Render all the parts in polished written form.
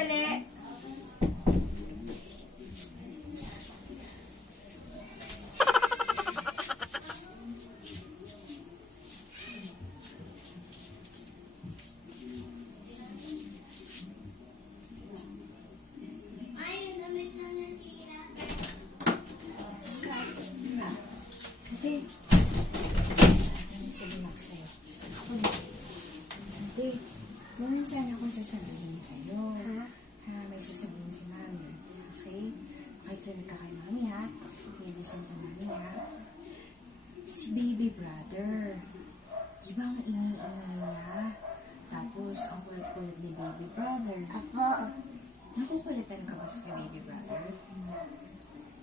sandali. Ate, sabihin ako sa'yo. Ate, meron sana akong sasabihin sa'yo. Ha? May sasabihin si Mami. Okay? Makikinig ka kay Mami, ha? Listen to Mami, ha? Si baby brother. Di ba ang ingay-ingay niya? Tapos, ang kulit-kulit ni baby brother. Apo. Nakukulitan ka ba sa kay baby brother?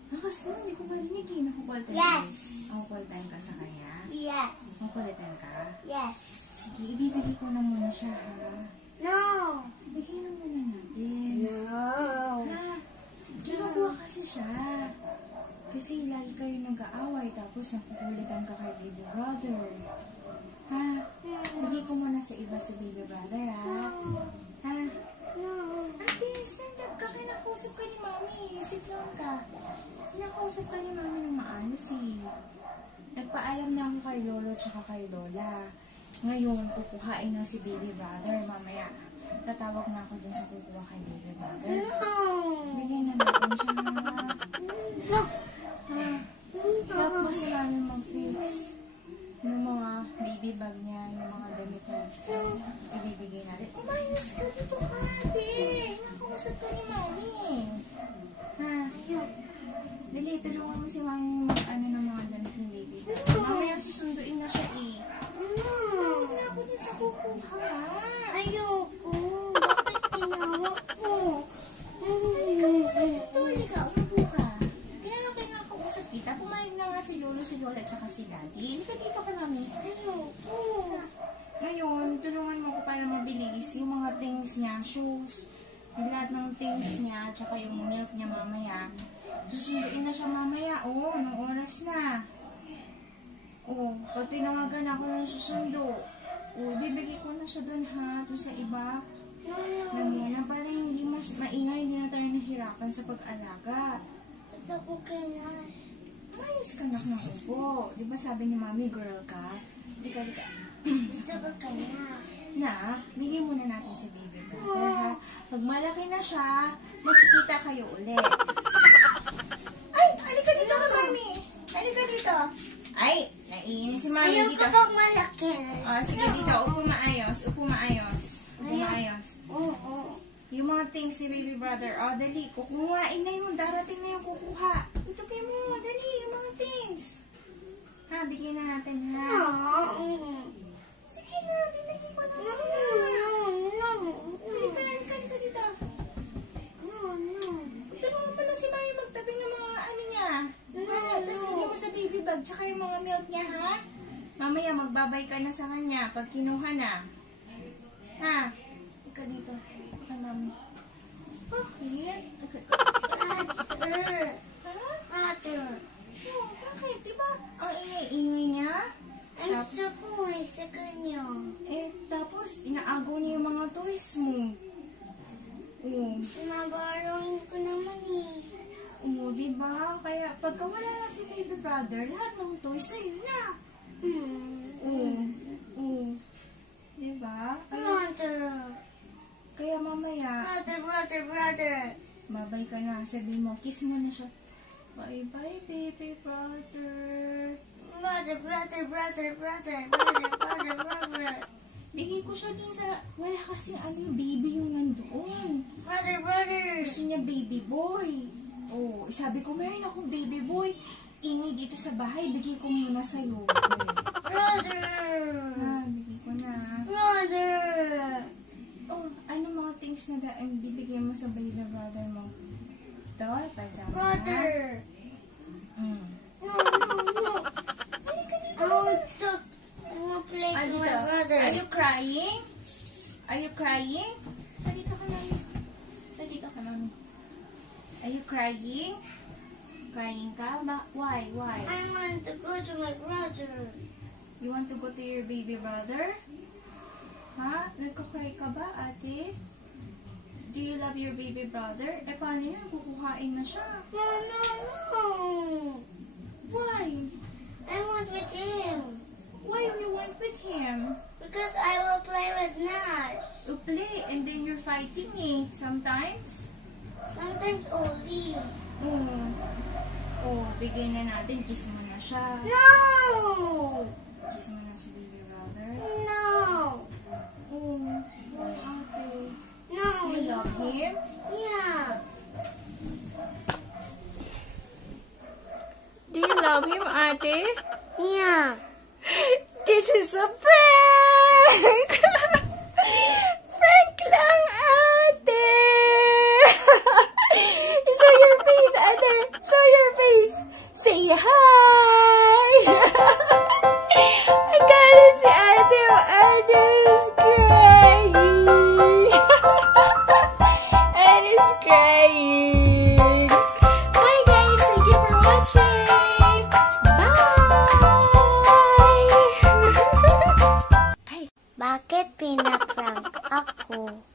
Kasi hindi ko marinig eh. Nakukulitan Yes. Nakukulitan ka sa kanya? Yes. Nakukulitan ka? Yes. Sige, ibibigay ko na muna siya, ha? No. Bigyan na muna natin. No. Ha? Ginagawa kasi siya. Kasi lagi kayo nag-aaway tapos nakukulitan ka kay baby brother. Ha? Bigay ko muna sa iba si baby brother, ha? Ha? No. Ate, stand up ka. Kinakausap ka ni Mami. Sit down ka. Kinakausap ka ni Mami ng maayos eh. Nagpaalam na ako kay Lolo tsaka kay Lola. Ngayon, kukuhain na si baby brother. Mamaya, tatawag na ako dun sa kukuha kay baby brother. No. Bigyan na natin siya. No. Ha? Help mo si Mami mag-fix. Yung mga baby bag niya, yung mga damit niya. Ibibigay natin. Umayos ka dito, ate. Nakausap ka ni Mami. Ha? Dali, tulungan mo si Mami mag-ano ng mga damit ni baby. Mamaya susunduin na siya eh. Tulungan na ako dun sa kukuha. Ayoko. Bakit tinawag ko? Ito, halika. Umupo ka. Kaya nga kinakausap kita. Pumayag na nga si Lolo, si Lola, tsaka si Daddy. Halika dito ka, Mami. Ayoko. Ngayon, tulungan mo ko para mabilis yung mga things niya, shoes, yung lahat ng things niya, tsaka yung milk niya mamaya. Susunduin na siya mamaya. Oo, nung oras na. Oo, pag tinawagan ako ng susundo, bibigay ko na siya dun ha, dun sa iba. Alam mo na, para hindi maingay, hindi na tayo nahirapan sa pag-alaga. Ito ko kinas. Mayos ka nak ng upo. Di ba sabi ni Mami, girl ka? Di ka. Gusto ko kinas. Na, bigyan muna natin si baby brother, ha? Pag malaki na siya, makikita kayo ulit. Ay, halika dito ka, Mami. Halika dito. Ay, naiinis si Mami Ayoko dito. pag malaki. Sige, dito. Upo maayos. Upo maayos. Upo Ayaw. maayos. Oo. Yung mga things si baby brother, dali. Kukuhain na yun. Darating na yung kukuha. Itupin mo. Dali, yung mga things. Ha, bigyan na natin, ha? Sige na, bilhin ko na. Halika dito. Tulungan mo na si Mami magtabi ng mga ano niya. Tapos bigyan mo sa baby bag, tsaka yung mga milk niya, ha? Mamaya, magbabay ka na sa kanya pag kinuha na. Ha? Ika dito. Ika, Mami. Bakit? Brother. Oh, bakit? Diba? Ang ingay-ingay niya? Gusto ko sa kanya. Tapos, inaagaw niya yung mga toys mo. Nabaroin ko naman eh. Diba? Kaya, pagka wala na si baby brother, lahat ng toys sa'yo na. Diba? Brother. Kaya mamaya, Brother. babay ka na. Sabi mo, kiss mo na siya. Bye-bye, baby brother. Brother. Bigay ko siya dun sa, wala kasing baby yung nandoon. Brother. Gusto niya baby boy. Sabi ko, mayroon akong baby boy. Ingay dito sa bahay, bigay ko muna sa'yo. Brother. Bigay ko na. Brother. Ano mga things na bibigay mo sa baby brother mo? Ito, pajama. Brother. No. Halika dito. I want to play with my brother. Are you crying? Are you crying? Dito ka, Mami. Are you crying? Crying ka? Why? I want to go to my brother. You want to go to your baby brother? Ha? Nagka-cry ka ba, ate? Do Do you love your baby brother? Eh, paano yun? Kukuhain na siya. No, no, no. Why? I want with him. Why you want with him? Because I will play with Nash. To play, and then you're fighting eh, sometimes. Sometimes only. Oh, bigay na natin. Kiss mo na siya. No! Kiss mo na si baby brother. No! Oh, ate. No! You love him? Yeah. Do you love him, ate? Yeah. This is a prank! Prank lang, ate! Show your face, ate! Show your face! Say hi! I got it, si ate! Oh, ate is crying! Ate is crying! Bye, guys! Thank you for watching! Bakit pinaprank ako?